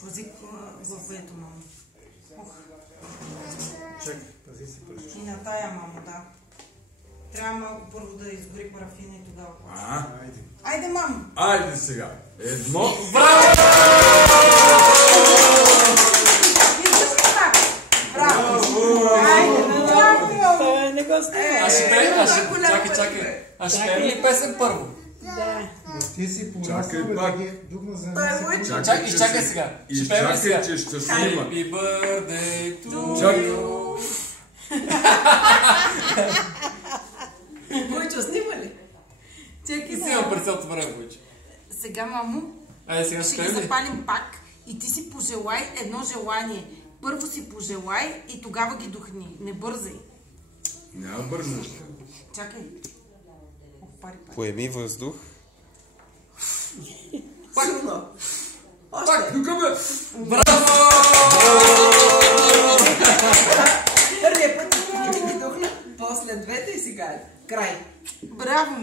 Пази главето, мамо. Чакай, пази си пръщи. И на тая, мамо, да. Трябва малко първо да изгори парафина и тогава. Айде. Айде, мамо! Айде сега. Едно. Браво! Той не го става. Аз ще пея, чакай. Аз ще пея ли песен първо? Да. Ти си Чакай пораснал, пак. да ги дугна за Той е нас. мой. Изчакай сега. Ще пеем ли сега? че ще снима. Happy birthday to Чакай. you. Бойчо, снима ли? Чакай, И снимам през цялото време, Бойчо. Сега, мамо, Айде сега ще ще ги пеем ли? запалим пак и ти си пожелай едно желание. Първо си пожелай и тогава ги духни. Не бързай. Няма бързаш. Чакай. Пари. Поеми въздух. Силно. Пак, тук бе! Браво! Първият път ги духна, после двете и сега край. Браво,